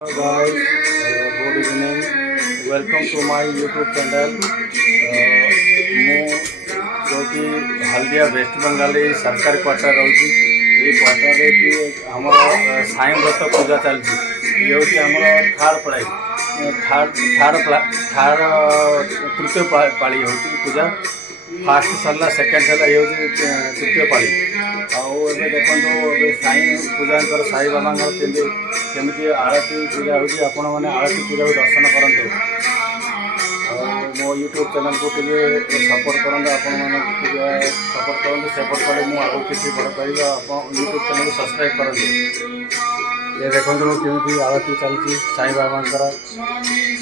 Hello guys, good evening. Welcome to my YouTube channel. ମୁଁ ଯେଉଁଠି ହଳଦିଆ वेस्ट बेंगल सरकारी क्वार्टर रोचे ये क्वार्टर कि आम साई व्रत पूजा चलती ये हूँ आम थार्ड पढ़ाई थार्ड तृतीय पाली हो पूजा फास्ट सरला सेकेंड सरला ये हूँ तृतीय पाली आए देखो साई पूजा साई बाबा केमी आरती पूजा होती आपण मैंने आरती पूजा को दर्शन करूँ मो यूट्यूब चैनल को सपोर्ट करूँ आपण मैंने सपोर्ट करूँ सपोर्ट कले मुझे आगे किसी बड़ पारि आप यूट्यूब चैनल को सब्सक्राइब करूँ। ये देखो केमी आरती चलती साई बाबा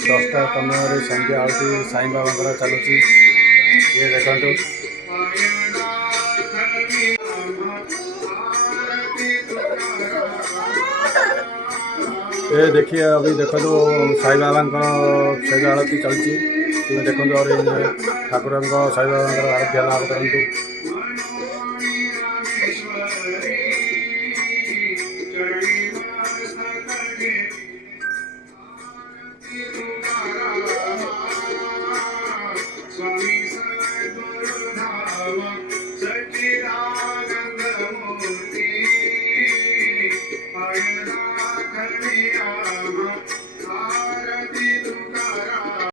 10टा समय संध्या आरती साई बाबा चलुची ये देखो ये देखिए अभी देखो तो साई बाबा शैल आरती चलती देखो और ठाकुर साई बाबा आराध्य लाभ करूँ।